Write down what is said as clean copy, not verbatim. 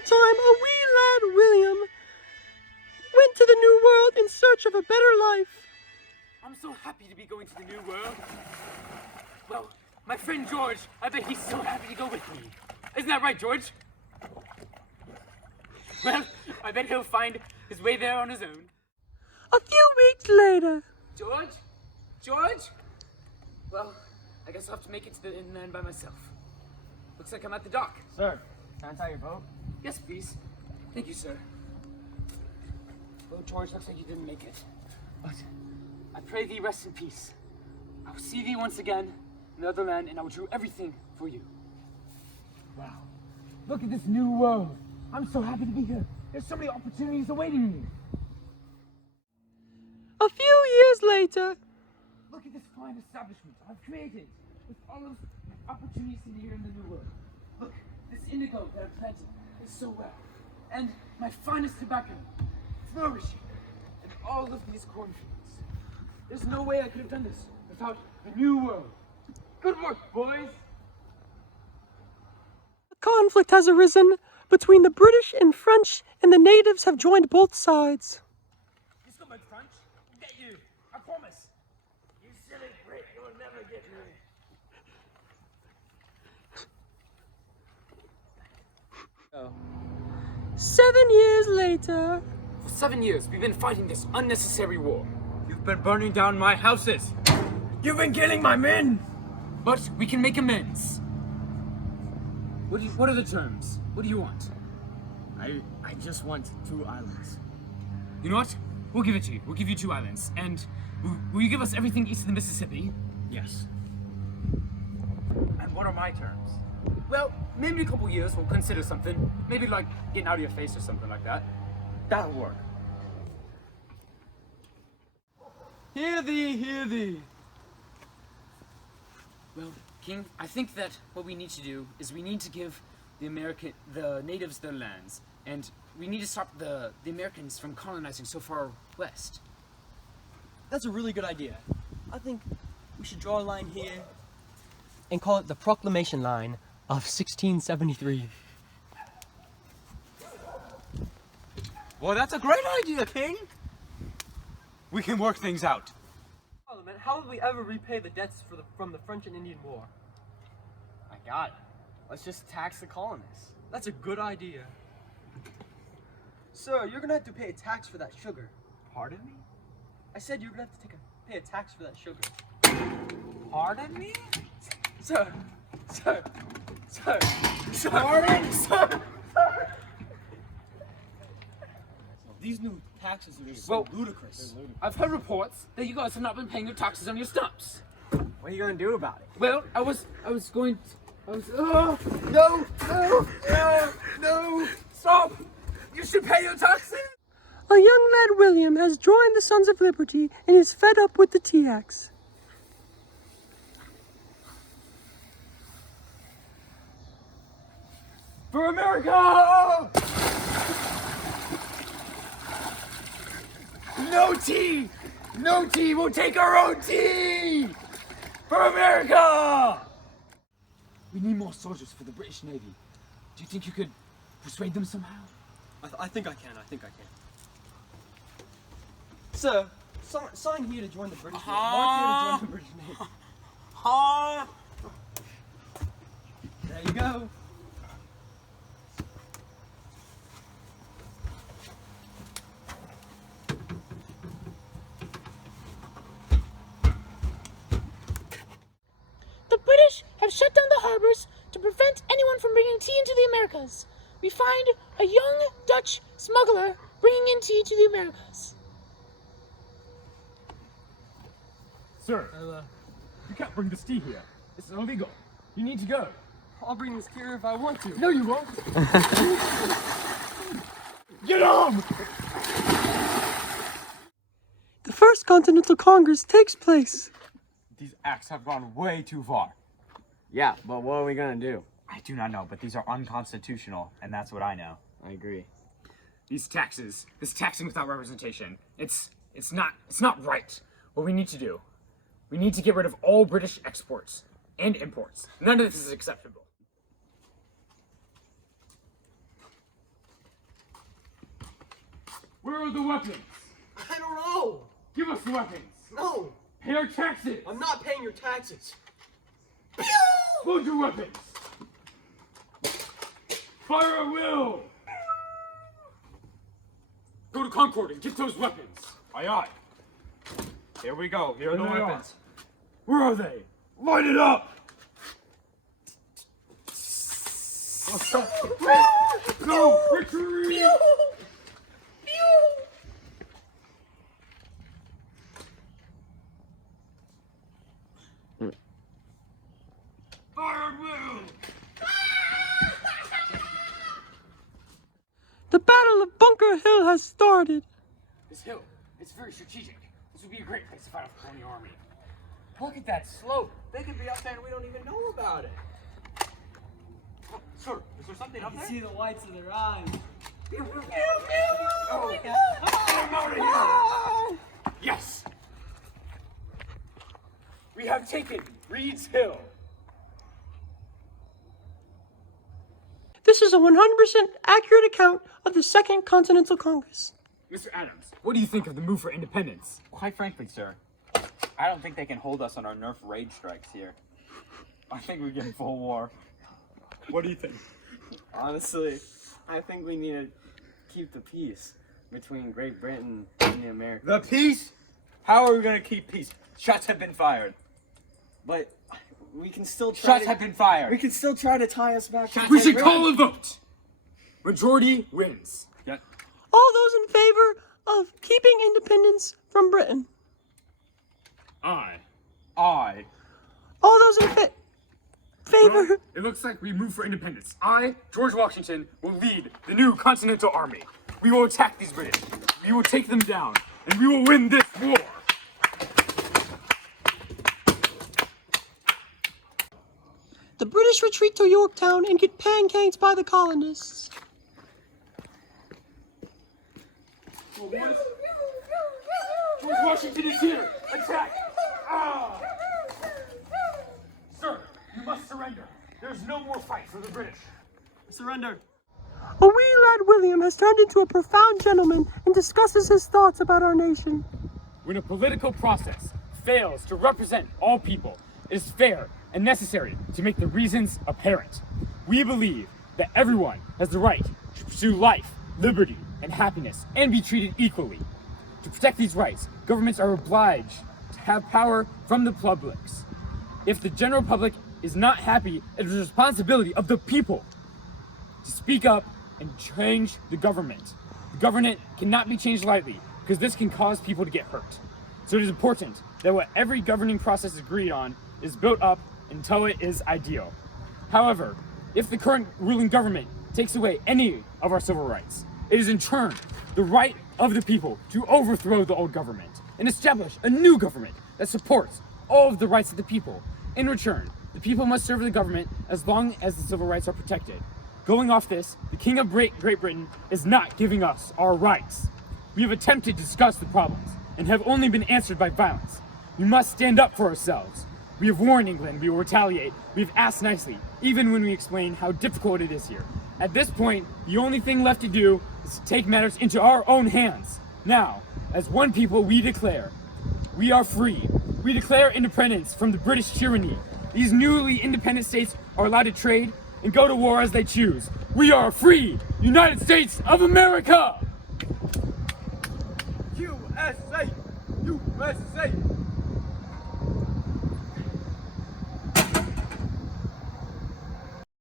a time, a wee lad, William, went to the New World in search of a better life. I'm so happy to be going to the New World. Well, my friend George, I bet he's so happy to go with me. Isn't that right, George? Well, I bet he'll find his way there on his own. A few weeks later. George? George? Well, I guess I'll have to make it to the inland by myself. Looks like I'm at the dock. Sir, can I tie your boat? Yes, please. Thank you, sir. Well, George, looks like you didn't make it. But I pray thee rest in peace. I will see thee once again in the other land, and I will do everything for you. Wow. Look at this new world. I'm so happy to be here. There's so many opportunities awaiting me. A few years later. Look at this fine establishment I've created with all of the opportunities in here in the new world. Look, this indigo that I've planted is so well. And my finest tobacco, flourishing. And all of these cornfields. There's no way I could have done this without the new world. Good work, boys! A conflict has arisen between the British and French, and the natives have joined both sides. You still make French? Get you! I promise! You silly prick, you will never get me. 7 years later. For 7 years, we've been fighting this unnecessary war. You've been burning down my houses. You've been killing my men. But we can make amends. What are the terms? What do you want? I just want 2 islands. You know what? We'll give it to you. We'll give you 2 islands. And will you give us everything east of the Mississippi? Yes. And what are my terms? Well, maybe in a couple years we'll consider something. Maybe like getting out of your face or something like that. That'll work. Hear thee, hear thee. Well, King, I think that what we need to do is we need to give the natives their lands, and we need to stop the Americans from colonizing so far west. That's a really good idea. I think we should draw a line here and call it the Proclamation Line of 1673. Well, that's a great idea, King. We can work things out. Parliament, how will we ever repay the debts from the French and Indian War? I got it. Let's just tax the colonists. That's a good idea. Sir, you're gonna have to pay a tax for that sugar. Pardon me? I said you're gonna have to pay a tax for that sugar. Pardon me? Sir! Pardon? Sir! These new taxes are just so ludicrous. I've heard reports that you guys have not been paying your taxes on your stumps. What are you gonna do about it? Well, No! Stop! You should pay your taxes! A young lad, William, has joined the Sons of Liberty and is fed up with the TX. For America! No tea! No tea! We'll take our own tea! For America! We need more soldiers for the British Navy. Do you think you could persuade them somehow? I think I can. Sir, sign here to join the British Navy. Mark here to join the British Navy. There you go. The British have shut down the harbors to prevent anyone from bringing tea into the Americas. We find a young Dutch smuggler bringing in tea to the Americas. Sir, you can't bring this tea here. It's illegal. You need to go. I'll bring this here if I want to. No, you won't. Get on! The First Continental Congress takes place. These acts have gone way too far. Yeah, but what are we gonna do? I do not know, but these are unconstitutional, and that's what I know. I agree. These taxes, this taxing without representation, it's not right. What we need to do, we need to get rid of all British exports and imports. None of this is acceptable. Where are the weapons? I don't know. Give us the weapons. No, Pay our taxes. I'm not paying your taxes. Load your weapons. Fire at will. Go to Concord and get those weapons. Aye, aye. Here we go. Here are the There they are. weapons. Where are they? Light it up. Go, retreat. Fire at will. The Battle of Bunker Hill has started. This hill, it's very strategic. This would be a great place to fight off the Colonial Army. Look at that slope. They could be up there and we don't even know about it. Oh, sir, is there something up there? See the whites of their eyes. Oh, get him out of here! Yes! We have taken Reed's Hill. This is a 100% accurate account of the Second Continental Congress. Mr. Adams, what do you think of the move for independence? Quite frankly, sir, I don't think they can hold us on our Nerf raid strikes here. I think we're getting full war. What do you think? Honestly, I think we need to keep the peace between Great Britain and the Americas. The peace? How are we gonna keep peace? Shots have been fired. But we can still try Shots have been fired. We can still try to tie us back to We Great should Britain. call a vote. Majority wins. Yeah. All those in favor of keeping independence from Britain. Aye. I. All those in favor. It looks like we move for independence. I, George Washington, will lead the new Continental Army. We will attack these British. We will take them down, and we will win this war. The British retreat to Yorktown and get pancaked by the colonists. George Washington is here! Attack! Ah! Sir, you must surrender. There's no more fight for the British. Surrender. A wee lad William has turned into a profound gentleman and discusses his thoughts about our nation. When a political process fails to represent all people, it is fair and necessary to make the reasons apparent. We believe that everyone has the right to pursue life, liberty, and happiness, and be treated equally. To protect these rights, governments are obliged to have power from the publics. If the general public is not happy, it is the responsibility of the people to speak up and change the government. The government cannot be changed lightly, because this can cause people to get hurt. So it is important that what every governing process is agreed on is built up until it is ideal. However, if the current ruling government takes away any of our civil rights, it is in turn the right of the people to overthrow the old government and establish a new government that supports all of the rights of the people. In return, the people must serve the government as long as the civil rights are protected. Going off this, the King of Great Britain is not giving us our rights. We have attempted to discuss the problems and have only been answered by violence. We must stand up for ourselves. We have warned England we will retaliate. We have asked nicely, even when we explain how difficult it is here. At this point, the only thing left to do is to take matters into our own hands. Now, as one people, we declare, we are free. We declare independence from the British tyranny. These newly independent states are allowed to trade and go to war as they choose. We are free, United States of America! USA! USA!